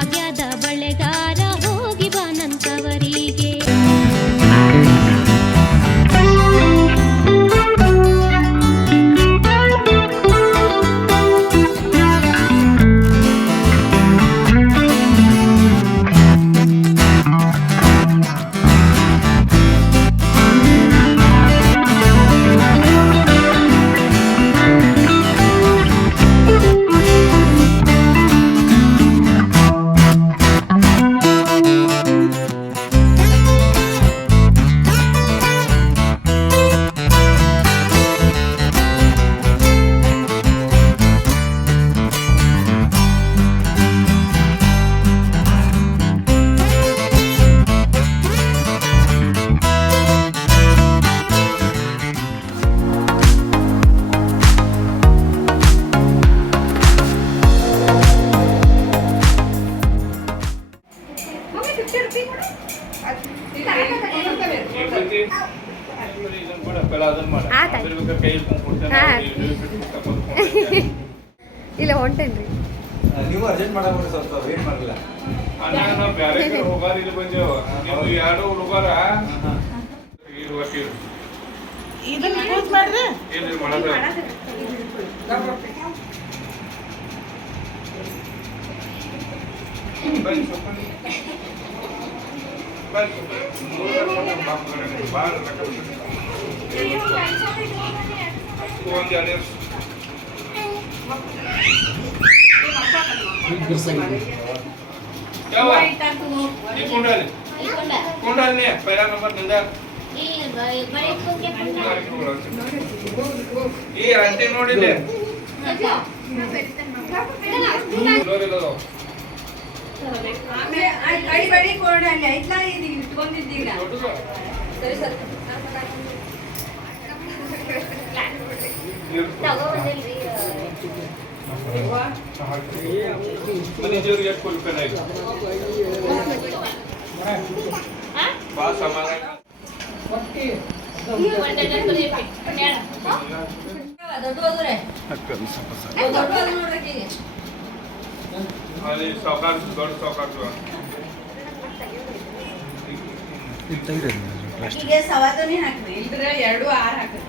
ಭಾಗ್ಯದ ಬಳೆಗಾರ ಹೋಗಿ ಬಾನಂತವರಿಗೆ. ಇಲ್ಲ ಹೊಂಟೇನ್ರಿ ನೀವು ಅರ್ಜೆಂಟ್ ಮಾಡಬೇಕು ಸ್ವಲ್ಪ ವೇಟ್ ಮಾಡಲಿಲ್ಲ ನಾವು ಬೇರೆ ಕಡೆ ಹೋಗಾರ ಇಲ್ಲಿ ಬಂದೇವು ನೀವು ಎರಡು ಹುಡುಗಾರ ಇದನ್ನ ಯೂಸ್ ಮಾಡ್ರಿ ಏನು ಮಾಡೋದು कुंडल पहिला नंबर निंदा ಈ ಅಂಟಿ ನೋಡಿದೆ ಅಡಿಬಡಿ ಕೊಡಲ್ಲ ಐತ್ಲಾ ಇದು ಇಟ್ಕೊಂಡಿದ್ದೀಗ ಸರಿ ಸರಿ ಮನಿಜೂರಿಗೆ ಎಷ್ಟು ಕೊಡ್ಬೇಕು ಬಾ ಸಮಾನ ಅಲ್ಲಿ ಸಾವುಕಾರ ದೊಡ್ಡ ಸಾವುಕಾರ ಈಗ ಸವಾದನಿ ಹಾಕ್ರಿ ಇಲ್ದ್ರ 2 6 ಹಾಕ್ರಿ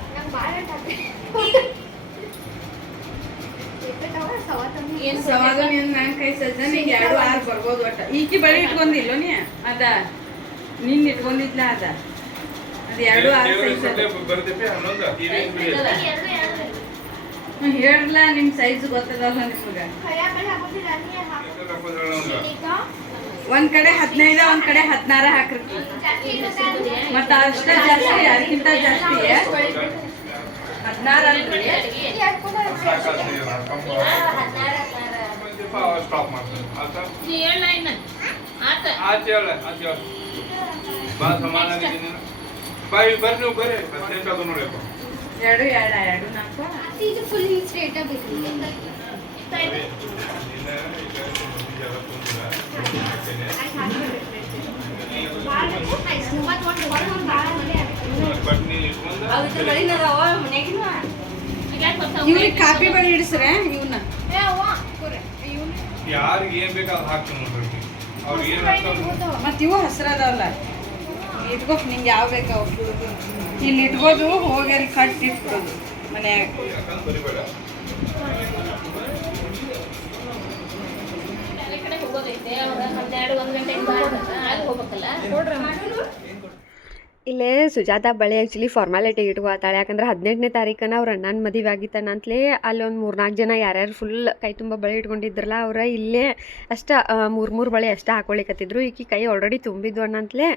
ಸವಾದನಿ ನಾಲ್ಕೈದು ಸಜ್ಜನ್ ಈಗ 2 6 ಬರ್ಬೋದು ಒಟ್ಟ ಈಕಿ ಬಳಿ ಇಟ್ಕೊಂಡಿಲ್ಲ ನೀ ಅದ ನಿನ್ನ ಇಟ್ಕೊಂಡಿದ್ಲ ಅದ ಅದು 2 6 ಬರ್ತೈತೆ ಹನ್ನೊಂದು ಹೇಳ್ರಲ್ಲ ನಿಮ್ ಸೈಜ್ ಗೊತ್ತದಲ್ಲ ನಿಮ್ಗ ಒಂದ್ ಕಡೆ 15 ಒಂದ್ ಕಡೆ 16 ಹಾಕ್ರಿ ಮತ್ತ ಅಷ್ಟ ಜಾಸ್ತಿ ಅದಕ್ಕಿಂತ ಜಾಸ್ತಿ 16 ಅಲ್ರಿ ಸ್ಟಾಪ್ ಮಾಡ್ತೀನಿ ಆತ ಬಾ ಸಮಾನ ಬಾ ಇಲ್ಲಿ ಬರ್ರಿ ನೀವು ಬರ್ರಿ ಅದು ನೋಡಪ್ಪ 2 4 ಇದು ಫುಲ್ ಸ್ಟ್ರೇಟ್ ಆಗಬೇಕು ಇವ್ರಿಗೆ ಕಾಪಿ ಬಳಿ ಇಡಿಸ್ರೆ ಇವನ್ನ ಯಾರಿಗೆ ಏನ್ ಬೇಕಾದ್ ಹಾಕ್ತೀನಿ ನೋಡ್ರಿ ಅವ್ರಿಗೆ ಏನ್ ಮತ್ ಇವು ಹಸ್ರದಲ್ಲ ಇಟ್ಕೋ ನಿಂಗೆ ಯಾವ ಬೇಕಾವ ಇಲ್ಲಿ ಇಟ್ಬೋದು ಹೋಗಿ ಅಲ್ಲಿ ಕಟ್ ಇಟ್ಬಿಡೋದು ಮನ್ಯಾಗ ಬರಿಬೇಡ ಇಲ್ಲೇ ಸುಜಾತ ಬಳೆ ಆ್ಯಕ್ಚುಲಿ ಫಾರ್ಮಾಲಿಟಿ ಇಟ್ಕೋತಾಳೆ. ಯಾಕಂದ್ರೆ 18ನೇ ತಾರೀಕನ ಅವ್ರ ಅಣ್ಣನ ಮದುವೆ ಆಗಿತ್ತಾನಂತಲೇ ಅಲ್ಲಿ ಒಂದು 3-4 ಜನ ಯಾರ್ಯಾರು ಫುಲ್ ಕೈ ತುಂಬ ಬಳೆ ಇಟ್ಕೊಂಡಿದ್ರಲ್ಲ ಅವರ ಇಲ್ಲೇ ಅಷ್ಟು 3 ಬಳೆ ಅಷ್ಟೇ ಹಾಕೊಳಿಕತ್ತಿದ್ರು. ಈಕಿ ಕೈ ಆಲ್ರೆಡಿ ತುಂಬಿದ್ವು ಅನ್ನಂತಲೇ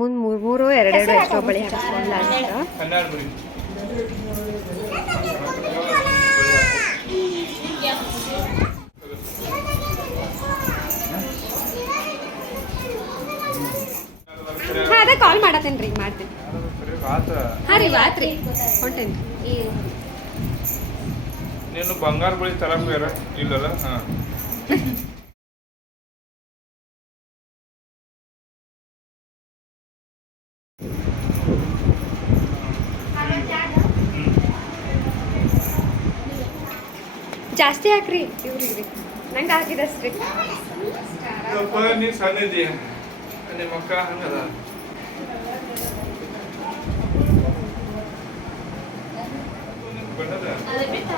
ಮುಂದೆ 3 2 ಎಷ್ಟೋ ಬಳೆ ಹಾಕಿಸ್ಕೊಂಡ್ಲ ಅಂತ. ಹಾಂ ಅದೇ ಕಾಲ್ ಮಾಡತ್ತೇನೆ ರೀ ಮಾಡ್ತೀನಿ. ಹಾಂ ರೀ ಆತ್ರಿ ಹೊಂಟೇನಿ ರೀ. ನೀನು ಬಂಗಾರ ಬಳಿ ತರಬೇರ ಇಲ್ಲಲ್ಲ ಹಾಂ ಜಾಸ್ತಿ ಹಾಕ್ರಿ ಇವ್ರಿಗೆ ನಂಗೆ ಹಾಕಿದಷ್ಟ್ರಿ. ಯಪ್ಪ ನೀ ಸಣ್ಣ ಇದೀಯ ನಿಮ್ಮ ಅಕ್ಕ ಹಂಗದ ಬಣ್ಣದ ಅದೇ ಬಿಟ್ಟು